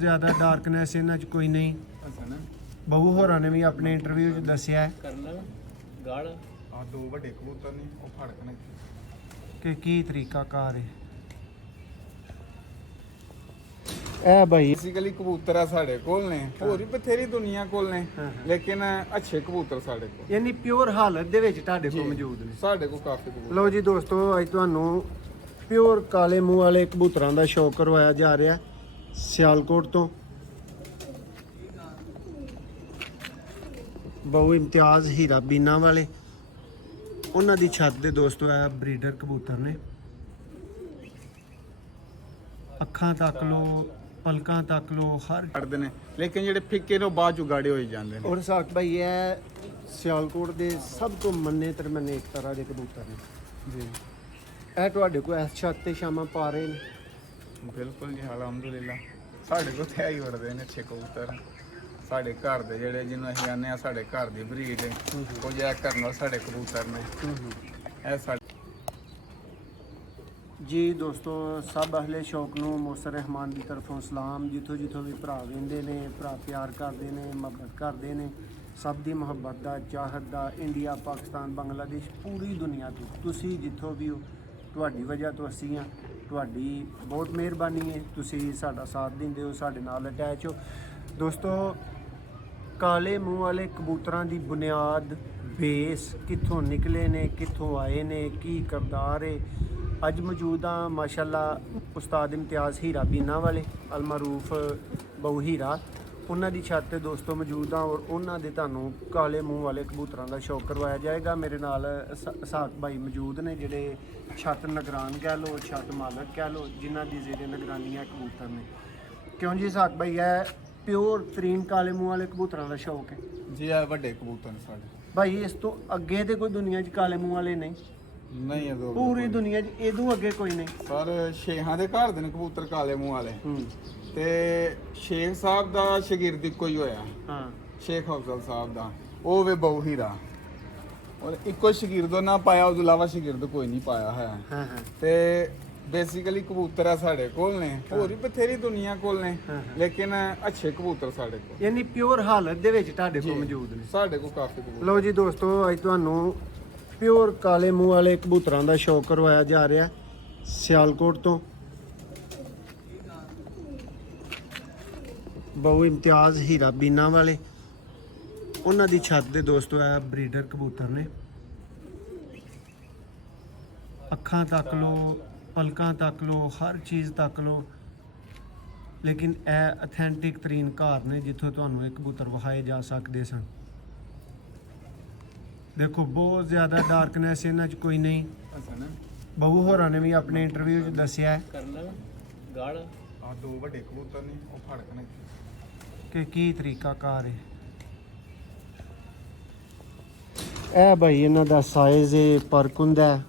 ਜ਼ਿਆਦਾ ਡਾਰਕਨੈਸ ਇਹਨਾਂ 'ਚ ਕੋਈ ਨਹੀਂ। ਬਹੁ ਹੋਰਾਂ ਨੇ ਵੀ ਆਪਣੇ ਇੰਟਰਵਿਊ 'ਚ ਦੱਸਿਆ ਹੈ ਆ ਦੋ ਵੱਡੇ ਕਬੂਤਰ ਨੇ ਉਹ ਫੜਕਣ ਕਿ ਕੀ ਤਰੀਕਾ ਕਾਰ ਹੈ। ਇਹ ਭਾਈ ਬੇਸਿਕਲੀ ਕਬੂਤਰ ਆ ਸਾਡੇ ਕੋਲ ਨੇ, ਹੋਰ ਵੀ ਬਥੇਰੀ ਦੁਨੀਆ ਕੋਲ ਨੇ, ਲੇਕਿਨ ਅੱਛੇ ਕਬੂਤਰ ਸਾਡੇ ਕੋਲ ਯਾਨੀ ਪਿਓਰ ਹਾਲਤ ਦੇ ਵਿੱਚ ਤੁਹਾਡੇ ਕੋਲ ਮੌਜੂਦ ਨੇ। ਸਾਡੇ ਕੋਲ ਕਾਫੀ ਕਬੂਤਰ। ਲਓ ਜੀ ਦੋਸਤੋ, ਅੱਜ ਤੁਹਾਨੂੰ ਪਿਓਰ ਕਾਲੇ ਮੂੰਹ ਵਾਲੇ ਕਬੂਤਰਾਂ ਦਾ ਸ਼ੌਕ ਕਰਵਾਇਆ ਜਾ ਰਿਹਾ ਸਿਆਲਕੋਟ ਤੋਂ। ਬਹੁ ਇਮਤਿਆਜ਼ ਹੀਰਾ ਬੀਨਾ ਵਾਲੇ, ਉਹਨਾਂ ਦੀ ਛੱਤ ਦੇ ਦੋਸਤੋ ਆ ਬਰੀਡਰ ਕਬੂਤਰ ਨੇ। ਅੱਖਾਂ ਤੱਕ ਲੋ, ਪਲਕਾਂ ਤੱਕ ਲੋ, ਹਰ ਕਰਦੇ ਨੇ, ਲੇਕਿਨ ਜਿਹੜੇ ਫਿੱਕੇ ਨੇ ਉਹ ਬਾਅਦ ਚ ਗਾੜੇ ਹੋਈ ਜਾਂਦੇ ਨੇ। ਔਰ ਸਾਕ ਭਾਈ ਇਹ ਸਿਆਲਕੋਟ ਦੇ ਸਭ ਤੋਂ ਮੰਨੇ ਤਰਮੰਨੇ ਇੱਕ ਤਰ੍ਹਾਂ ਦੇ ਕਬੂਤਰ ਨੇ ਜੀ। ਇਹ ਤੁਹਾਡੇ ਕੋਲ ਇਸ ਛੱਤ ਤੇ ਸ਼ਾਮਾਂ ਪਾ ਰਹੇ ਨੇ? ਬਿਲਕੁਲ ਜੀ, ਅਲਹਮਦੁਲਿਲਾ। ਸਾਡੇ ਕੋਲ ਤੇ ਆਈ ਵੜਦੇ ਨੇ ਅੱਛੇ ਕਬੂਤਰ। ਸਾਡੇ ਘਰ ਦੇ ਜਿਹੜੇ ਜਿਹਨੂੰ ਅਸੀਂ ਆਨੇ ਆ ਸਾਡੇ ਘਰ ਦੀ ਬਰੀਡ ਉਹ ਜਿਹਾ ਕਰਨ ਨਾਲ ਸਾਡੇ ਕਬੂਤਰ ਨੇ। ਇਹ ਸਾਡੇ ਜੀ ਦੋਸਤੋ, ਸਭ ਅਹਲੇ ਸ਼ੌਕ ਨੂੰ ਮੌਸਰ ਰਹਿਮਾਨ ਦੀ ਤਰਫੋਂ ਸਲਾਮ। ਜਿੱਥੋਂ ਜਿੱਥੋਂ ਵੀ ਭਰਾ ਵੇਂਦੇ ਨੇ, ਭਰਾ ਪਿਆਰ ਕਰਦੇ ਨੇ, ਮੁਹੱਬਤ ਕਰਦੇ ਨੇ, ਸਭ ਦੀ ਮੁਹੱਬਤ ਦਾ, ਚਾਹਤ ਦਾ, ਇੰਡੀਆ, ਪਾਕਿਸਤਾਨ, ਬੰਗਲਾਦੇਸ਼, ਪੂਰੀ ਦੁਨੀਆ ਤੋਂ ਤੁਸੀਂ ਜਿੱਥੋਂ ਵੀ ਹੋ, ਤੁਹਾਡੀ ਵਜ੍ਹਾ ਤੋਂ ਅਸੀਂ ਹਾਂ। ਤੁਹਾਡੀ ਬਹੁਤ ਮਿਹਰਬਾਨੀ ਹੈ, ਤੁਸੀਂ ਸਾਡਾ ਸਾਥ ਦਿੰਦੇ ਹੋ, ਸਾਡੇ ਨਾਲ ਅਟੈਚ ਹੋ। ਦੋਸਤੋ, ਕਾਲੇ ਮੂੰਹ ਵਾਲੇ ਕਬੂਤਰਾਂ ਦੀ ਬੁਨਿਆਦ, ਬੇਸ ਕਿੱਥੋਂ ਨਿਕਲੇ ਨੇ, ਕਿੱਥੋਂ ਆਏ ਨੇ, ਕੀ ਕਰਦਾਰ ਹੈ। ਅੱਜ ਮੌਜੂਦ ਹਾਂ ਮਾਸ਼ਾਅੱਲਾ ਉਸਤਾਦ ਇਮਤਿਆਜ਼ ਹੀਰਾ ਬੀਨਾ ਵਾਲੇ, ਅਲਮਾਰੂਫ ਬਹੁ ਹੀਰਾ, ਉਹਨਾਂ ਦੀ ਛੱਤ ਤੇ ਦੋਸਤੋ ਮੌਜੂਦ ਹਾਂ। ਔਰ ਉਹਨਾਂ ਦੇ ਤੁਹਾਨੂੰ ਕਾਲੇ ਮੂੰਹ ਵਾਲੇ ਕਬੂਤਰਾਂ ਦਾ ਸ਼ੌਕ ਕਰਵਾਇਆ ਜਾਏਗਾ। ਮੇਰੇ ਨਾਲ ਸਾਕ ਭਾਈ ਮੌਜੂਦ ਨੇ, ਜਿਹੜੇ ਛੱਤ ਨਿਗਰਾਨ ਕਹਿ ਲਓ, ਛੱਤ ਮਾਲਕ ਕਹਿ ਲਓ, ਜਿਨ੍ਹਾਂ ਦੀ ਜ਼ੇਰੇ ਨਿਗਰਾਨੀਆਂ ਕਬੂਤਰ ਨੇ। ਕਿਉਂ ਜੀ ਸਾਕ ਭਾਈ, ਇਹ ਪਿਓਰ ਤਰੀਨ ਕਾਲੇ ਮੂੰਹ ਵਾਲੇ ਕਬੂਤਰਾਂ ਦਾ ਸ਼ੌਕ ਹੈ ਜੀ। ਇਹ ਵੱਡੇ ਕਬੂਤਰ ਨੇ ਸਾਡੇ ਭਾਈ। ਇਸ ਤੋਂ ਅੱਗੇ ਤੇ ਕੋਈ ਦੁਨੀਆ 'ਚ ਕਾਲੇ ਮੂੰਹ ਵਾਲੇ ਨਹੀਂ? ਨਹੀਂ ਹੈ ਪੂਰੀ ਦੁਨੀਆ 'ਚ ਇਹਦੋਂ ਅੱਗੇ ਕੋਈ ਨਹੀਂ ਸਰ। ਸ਼ੇਖਾਂ ਦੇ ਘਰ ਦੇ ਨੇ ਕਬੂਤਰ ਕਾਲੇ ਮੂੰਹ ਵਾਲੇ। ਤੇ ਸ਼ੇਖ ਸਾਹਿਬ ਦਾ ਸ਼ਾਗਿਰਦ ਇੱਕੋ ਹੀ ਹੋਇਆ। ਹਾਂ, ਸ਼ੇਖ ਅਫਜ਼ਲ ਸਾਹਿਬ ਦਾ, ਉਹ ਵੇ ਬਹੁ ਹੀਰਾ। ਔਰ ਇੱਕੋ ਸ਼ਾਗਿਰਦ ਨਾ ਪਾਇਆ, ਉਸ ਤੋਂ ਇਲਾਵਾ ਸ਼ਾਗਿਰਦ ਕੋਈ ਨਹੀਂ ਪਾਇਆ ਹੈ। ਹਾਂ ਹਾਂ। ਤੇ ਬੇਸਿਕਲੀ ਕਬੂਤਰ ਆ ਸਾਡੇ ਕੋਲ ਨੇ, ਹੋਰ ਵੀ ਬਥੇਰੀ ਦੁਨੀਆ ਕੋਲ ਨੇ, ਲੇਕਿਨ ਅੱਛੇ ਕਬੂਤਰ ਸਾਡੇ ਕੋਲ। ਯਾਨੀ ਪਿਓਰ ਹਾਲਤ ਦੇ ਵਿੱਚ ਤੁਹਾਡੇ ਕੋਲ ਮੌਜੂਦ ਨੇ। ਸਾਡੇ ਕੋਲ ਕਾਫੀ ਕਬੂਤਰ। ਲਓ ਜੀ ਦੋਸਤੋ, ਅੱਜ ਤੁਹਾਨੂੰ ਪਿਓਰ ਕਾਲੇ ਮੂੰਹ ਵਾਲੇ ਕਬੂਤਰਾਂ ਦਾ ਸ਼ੌਕ ਕਰਵਾਇਆ ਜਾ ਰਿਹਾ ਸਿਆਲਕੋਟ ਤੋਂ। ਬਹੁ ਇਮਤਿਆਜ਼ ਹੀਰਾ ਬੀਨਾ ਵਾਲੇ, ਉਹਨਾਂ ਦੀ ਛੱਤ ਦੇ ਦੋਸਤੋ ਆ ਬਰੀਡਰ ਕਬੂਤਰ ਨੇ। ਅੱਖਾਂ ਤੱਕ ਲੋ, ਪਲਕਾਂ ਤੱਕ ਲੋ, ਹਰ ਚੀਜ਼ ਤੱਕ ਲੋ, ਲੇਕਿਨ ਇਹ ਅਥੈਂਟਿਕ ਤਰੀਨ ਘਰ ਨੇ ਜਿੱਥੋਂ ਤੁਹਾਨੂੰ ਇਹ ਕਬੂਤਰ ਵਿਖਾਏ ਜਾ ਸਕਦੇ ਸਨ। ਦੇਖੋ, ਬਹੁਤ ਜ਼ਿਆਦਾ ਡਾਰਕਨੈਸ ਇਹਨਾਂ 'ਚ ਕੋਈ ਨਹੀਂ। ਬਹੁ ਹੋਰਾਂ ਨੇ ਵੀ ਆਪਣੇ ਇੰਟਰਵਿਊ 'ਚ ਦੱਸਿਆ ਹੈ ਆ ਦੋ ਵੱਡੇ ਕਬੂਤਰ ਨੇ ਉਹ ਫੜਕਣ ਕਿ ਕੀ ਤਰੀਕਾ ਕਾਰ ਹੈ। ਇਹ ਭਾਈ ਇਹਨਾਂ ਦਾ ਸਾਈਜ਼ ਹੈ, ਪਰਕ ਹੁੰਦਾ ਹੈ।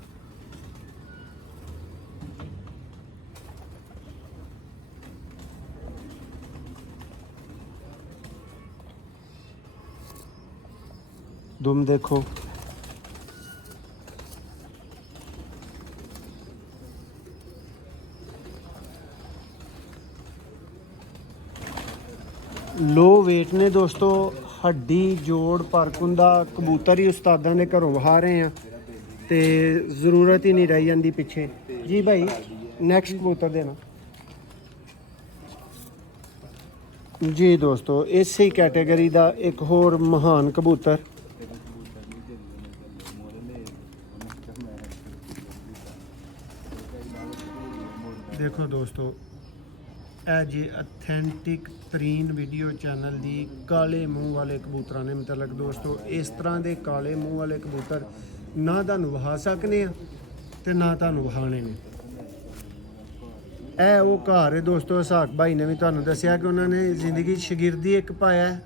दुम देखो, लो वेट ने दोस्तों। हड्डी जोड़ परकुंदा कबूतर ही उस्तादां ने घरों वहा रहे हैं, तो जरूरत ही नहीं रही जाती पिछे। जी भाई, नैक्सट कबूतर देना जी। दोस्तों, इस ही कैटेगरी का एक होर महान कबूतर, देखो दोस्तों, ਇਹ ਜੀ ਅਥੈਂਟਿਕ ਤਰੀਨ ਵੀਡੀਓ ਚੈਨਲ ਦੀ ਕਾਲੇ ਮੂੰਹ ਵਾਲੇ ਕਬੂਤਰਾਂ ਨੇ ਮਤਲਬ ਦੋਸਤੋ, ਇਸ ਤਰ੍ਹਾਂ ਦੇ ਕਾਲੇ ਮੂੰਹ ਵਾਲੇ ਕਬੂਤਰ ਨਾ ਤੁਹਾਨੂੰ ਵਹਾ ਸਕਨੇ ਆ ਤੇ ਨਾ ਤੁਹਾਨੂੰ ਵਹਾਣੇ ਨੇ। ਇਹ ਉਹ ਘਰ ਹੈ ਦੋਸਤੋ। ਇਸਾਕ ਭਾਈ ਨੇ ਵੀ ਤੁਹਾਨੂੰ ਦੱਸਿਆ ਕਿ ਉਹਨਾਂ ਨੇ ਜ਼ਿੰਦਗੀ 'ਚ ਸ਼ਾਗਿਰਦੀ ਇੱਕ ਪਾਇਆ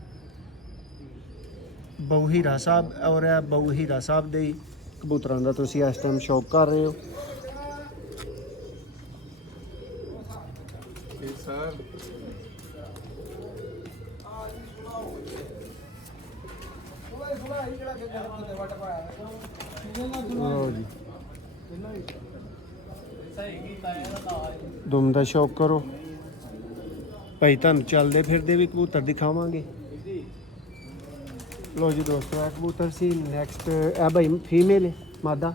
ਬਹੁ ਹੀਰਾ ਸਾਹਿਬ, ਔਰ ਇਹ ਬਹੁ ਹੀਰਾ ਸਾਹਿਬ ਦੇ ਕਬੂਤਰਾਂ ਦਾ ਤੁਸੀਂ ਇਸ ਟਾਈਮ ਸ਼ੌਕ ਕਰ ਰਹੇ ਹੋ। ਸਰ ਲਓ ਜੀ, ਦੁਮ ਦਾ ਸ਼ੌਕ ਕਰੋ। ਭਾਈ ਤੁਹਾਨੂੰ ਚੱਲਦੇ ਫਿਰਦੇ ਵੀ ਕਬੂਤਰ ਦਿਖਾਵਾਂਗੇ। ਲੋ ਜੀ ਦੋਸਤੋ ਇਹ ਕਬੂਤਰ ਸੀ। ਨੈਕਸਟ ਇਹ ਭਾਈ ਫੀਮੇਲ ਹੈ ਮਾਦਾ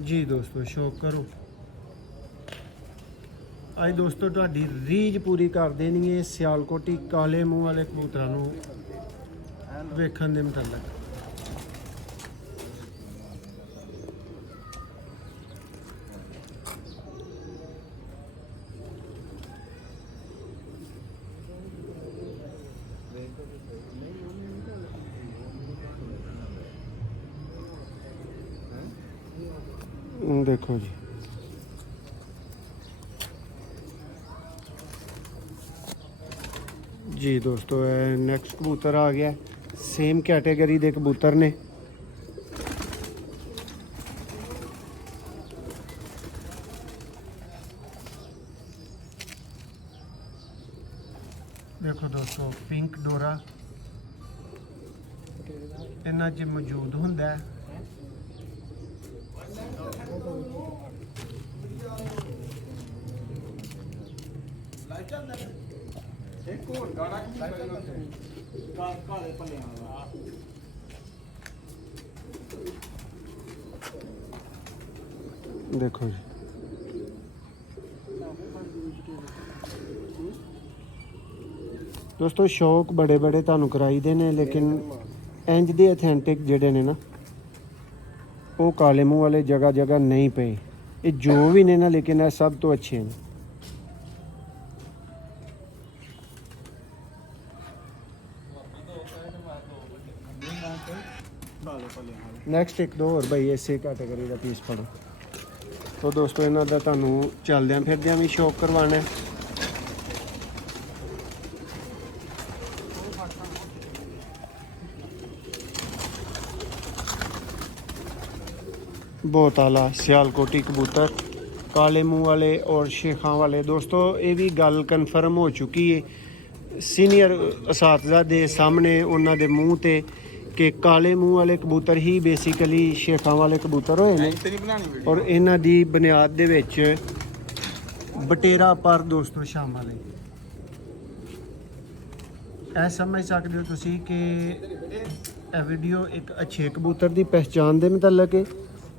ਜੀ ਦੋਸਤੋ ਸ਼ੌਕ ਕਰੋ। ਅੱਜ ਦੋਸਤੋ ਤੁਹਾਡੀ ਰੀਝ ਪੂਰੀ ਕਰ ਦੇਣੀ ਹੈ ਸਿਆਲਕੋਟੀ ਕਾਲੇ ਮੂੰਹ ਵਾਲੇ ਕਬੂਤਰਾਂ ਨੂੰ ਵੇਖਣ ਦੇ ਮੁਤਲਕ। देखो जी जी दोस्तों नैक्सट कबूतर आ गया सेम कैटेगरी के कबूतर ने। देखो दोस्तों पिंक डोरा इन्हां च मौजूद हुंदा है। देखो जी दोस्तों शौक बड़े बड़े तुहानू कराई दे ने लेकिन इंज दे ऑथेंटिक जेडे ने ना वो काले मूँह वाले जगह जगह नहीं पे। ये जो भी ने ना लेकिन ये सब तो अच्छे हैं। ਨੈਕਸਟ ਇੱਕ ਦੋ ਹੋਰ ਭਾਈ ਇਸੇ ਕੈਟਾਗਰੀ ਦਾ ਪੀਸ ਫੜੋ। तो दोस्तों ਇਹਨਾਂ ਦਾ ਤੁਹਾਨੂੰ ਚੱਲਦਿਆਂ ਫਿਰਦਿਆਂ ਵੀ ਸ਼ੌਕ ਕਰਵਾਉਣਾ। बहुत आला सियालकोटी कबूतर काले मुँह वाले और शेखा वाले। दोस्तों ये भी गल कन्फर्म हो चुकी है सीनियर असातिज़ा दे सामने उन्होंने दे मूँह ते कि काले मूँह वाले कबूतर ही बेसिकली शेखा वाले कबूतर होए ने और इन्हां दी बुनियाद दे विच बटेरा पर दोस्तों शामिल है। ऐ समझ सकते हो तुसी कि यह वीडियो एक अच्छे कबूतर की पहचान के मुतलक है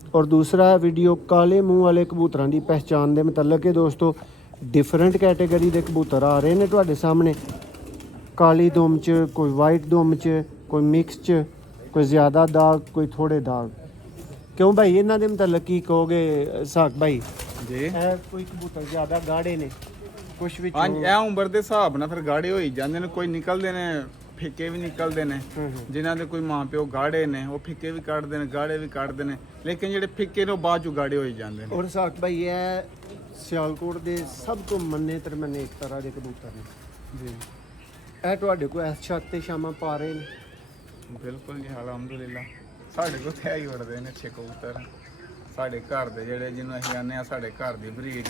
और दूसरा वीडियो काले मूँह वाले कबूतरों की पहचान के मुतलक है। दोस्तों डिफरेंट कैटेगरी के कबूतर आ रहे हैं तुहाडे सामने। काली दुम च कोई वाइट दुम च कोई मिक्स च कोई ज़्यादा दाग कोई थोड़े दाग। क्यों भाई इन्हां दे मुतलक की कहोगे साक भाई जी? कोई कबूतर ज़्यादा गाढ़े ने कुछ भी हाँ ए उम्र के हिसाब नाल फिर गाढ़े हो ही जांदे ने। कोई निकलते ने फिक्के भी निकलते हैं जिन्हों के कोई माँ प्यो गाढ़े ने वो फिक्के भी कटते हैं गाढ़े भी कटते हैं लेकिन जो फिक्के ने बाद चो गाढ़े हो ही जाते हैं। और साक भाई है सियालकोट के सब तो मन्ने तरमन्ने एक तरह के कबूतर ने जी। ਇਹ ਤੁਹਾਡੇ ਕੋਲ ਇਸ ਛੱਤ ਤੇ ਸ਼ਾਮਾਂ ਪਾ ਰਹੇ ਨੇ? ਬਿਲਕੁਲ ਜੀ ਅਲਹਮਦੁਲਿਲਾ ਸਾਡੇ ਕੋਲ ਤੇ ਆਈ ਵੜਦੇ ਨੇ ਅੱਛੇ ਕਬੂਤਰ। ਸਾਡੇ ਘਰ ਦੇ ਜਿਹੜੇ ਜਿਹਨੂੰ ਅਸੀਂ ਆਨੇ ਆ ਸਾਡੇ ਘਰ ਦੀ ਬਰੀਡ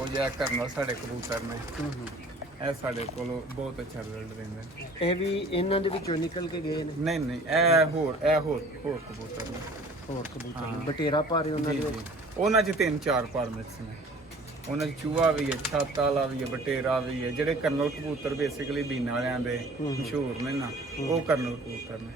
ਉਹ ਜਿਆ ਕਰਨ ਵਾਲੇ ਸਾਡੇ ਕਬੂਤਰ ਨੇ। ਇਹ ਸਾਡੇ ਕੋਲ ਬਹੁਤ ਅੱਛਾ ਰਿਜ਼ਲਟ ਦਿੰਦੇ ਨੇ। ਇਹ ਵੀ ਇਹਨਾਂ ਦੇ ਵਿੱਚੋਂ ਨਿਕਲ ਕੇ ਗਏ ਨੇ? ਨਹੀਂ ਨਹੀਂ ਇਹ ਹੋਰ ਕਬੂਤਰ ਨੇ। ਹੋਰ ਕਬੂਤਰ ਨੇ ਬਟੇਰਾ ਪਾ ਰਹੇ ਉਹਨਾਂ ਦੇ? ਉਹਨਾਂ 'ਚ 3-4 ਪਰ ਮਿਕਸ ਨੇ। ਉਹਨਾਂ 'ਚ ਚੂਹਾ ਵੀ ਹੈ ਛੱਤ ਵਾਲਾ ਵੀ ਹੈ ਬਟੇਰਾ ਵੀ ਹੈ। ਜਿਹੜੇ ਕਰਨਲ ਕਬੂਤਰ ਬੇਸਿਕਲੀ ਬੀਨਾ ਵਾਲਿਆਂ ਦੇ ਮਸ਼ਹੂਰ ਨੇ ਨਾ ਉਹ ਕਰਨਲ ਕਬੂਤਰ ਨੇ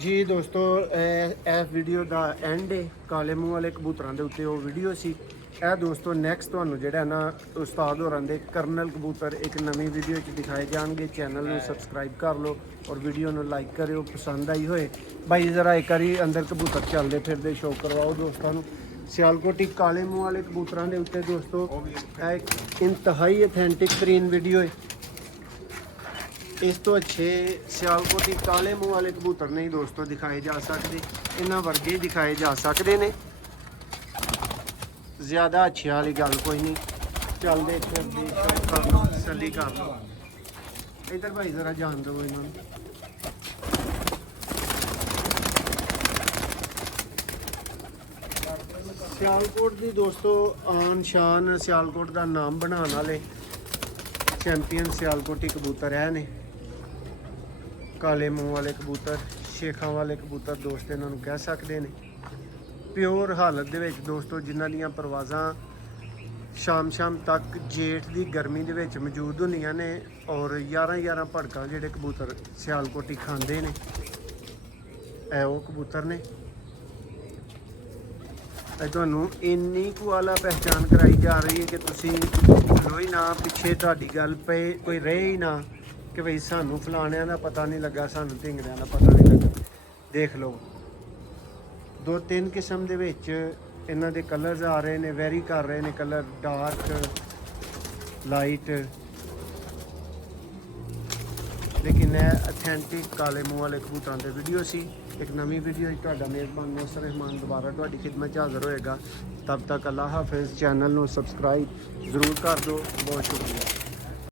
ਜੀ। ਦੋਸਤੋ ਇਹ ਵੀਡੀਓ ਦਾ ਐਂਡ ਹੈ ਕਾਲੇ ਮੂੰਹ ਵਾਲੇ ਕਬੂਤਰਾਂ ਦੇ ਉੱਤੇ ਉਹ ਵੀਡੀਓ ਸੀ। ਇਹ ਦੋਸਤੋ ਨੈਕਸਟ ਤੁਹਾਨੂੰ ਜਿਹੜਾ ਨਾ ਉਸਤਾਦ ਹੋਰਾਂ ਦੇ ਕਰਨਲ ਕਬੂਤਰ ਇੱਕ ਨਵੀਂ ਵੀਡੀਓ 'ਚ ਦਿਖਾਏ ਜਾਣਗੇ। ਚੈਨਲ ਨੂੰ ਸਬਸਕ੍ਰਾਈਬ ਕਰ ਲਓ ਔਰ ਵੀਡੀਓ ਨੂੰ ਲਾਈਕ ਕਰਿਓ ਪਸੰਦ ਆਈ ਹੋਏ। ਭਾਈ ਜ਼ਰਾ ਇੱਕ ਵਾਰੀ ਅੰਦਰ ਕਬੂਤਰ ਚੱਲਦੇ ਫਿਰਦੇ ਸ਼ੌਕ ਕਰਵਾਓ ਦੋਸਤਾਂ ਨੂੰ। सियालकोटी काले मूँह वाले कबूतरों के उत्ते दोस्तों एक इंतहाई ऑथेंटिक तरीन वीडियो है। इस तो अच्छे सियालकोटी काले मूँह वाले कबूतर नहीं दोस्तों दिखाए जा सकते। इन्हां वर्गे ही दिखाए जा सकते हैं। ज़्यादा अच्छी वाली गल कोई नहीं। चलते फिरते कर लो तसल्ली कर लो। इधर भाई ज़रा जान दो इन्होंने। सियालकोट की दोस्तों आन शान सियालकोट का नाम बनाने वाले चैंपीयन सियालकोटी कबूतर है ने। काले मूँह वाले कबूतर शेखा वाले कबूतर दोस्त इन्हों कह सकते हैं। ਪਿਓਰ ਹਾਲਤ ਦੇ ਵਿੱਚ ਦੋਸਤੋ, ਜਿਨ੍ਹਾਂ ਦੀਆਂ ਪਰਵਾਜ਼ਾਂ ਸ਼ਾਮ ਤੱਕ ਜੇਠ ਦੀ ਗਰਮੀ ਦੇ ਵਿੱਚ ਮੌਜੂਦ ਹੁੰਦੀਆਂ ਨੇ ਔਰ 11 ਭੜਕਾਂ ਜਿਹੜੇ ਕਬੂਤਰ ਸਿਆਲਕੋਟੀ ਖਾਂਦੇ ਨੇ, ਇਹ ਉਹ ਕਬੂਤਰ ਨੇ। ਇਹ ਤੁਹਾਨੂੰ ਇੰਨੀ ਕੁ ਆਲਾ ਪਹਿਚਾਨ ਕਰਾਈ ਜਾ ਰਹੀ ਹੈ ਕਿ ਤੁਸੀਂ ਕੋਈ ਨਾ ਪਿੱਛੇ ਤੁਹਾਡੀ ਗੱਲ ਪਏ ਕੋਈ ਰਹੇ ਹੀ ਨਾ ਕਿ ਬਈ ਸਾਨੂੰ ਫਲਾਣਿਆਂ ਦਾ ਪਤਾ ਨਹੀਂ ਲੱਗਾ, ਸਾਨੂੰ ਢਿੰਗਰਿਆਂ ਦਾ ਪਤਾ ਨਹੀਂ ਲੱਗਾ। ਦੇਖ ਲਓ 2-3 ਕਿਸਮ ਦੇ ਵਿੱਚ ਇਹਨਾਂ ਦੇ ਕਲਰਸ ਆ ਰਹੇ ਨੇ, ਵੈਰੀ ਕਰ ਰਹੇ ਨੇ ਕਲਰ, ਡਾਰਕ, ਲਾਈਟ, ਲੇਕਿਨ ਇਹ ਅਥੈਂਟਿਕ ਕਾਲੇ ਮੂੰਹ ਵਾਲੇ ਕਬੂਤਰਾਂ ਦੇ ਵੀਡੀਓ ਸੀ। ਇੱਕ ਨਵੀਂ ਵੀਡੀਓ ਵਿੱਚ ਤੁਹਾਡਾ ਮੇਜ਼ਬਾਨ ਮੋਸਰ ਰਹਿਮਾਨ ਦੁਬਾਰਾ ਤੁਹਾਡੀ ਖਿਦਮਤ 'ਚ ਹਾਜ਼ਰ ਹੋਏਗਾ। ਤਬ ਤੱਕ ਅੱਲਾ ਹਾਫਿਜ਼। ਚੈਨਲ ਨੂੰ ਸਬਸਕ੍ਰਾਈਬ ਜ਼ਰੂਰ ਕਰ ਦਿਓ। ਬਹੁਤ ਸ਼ੁਕਰੀਆ।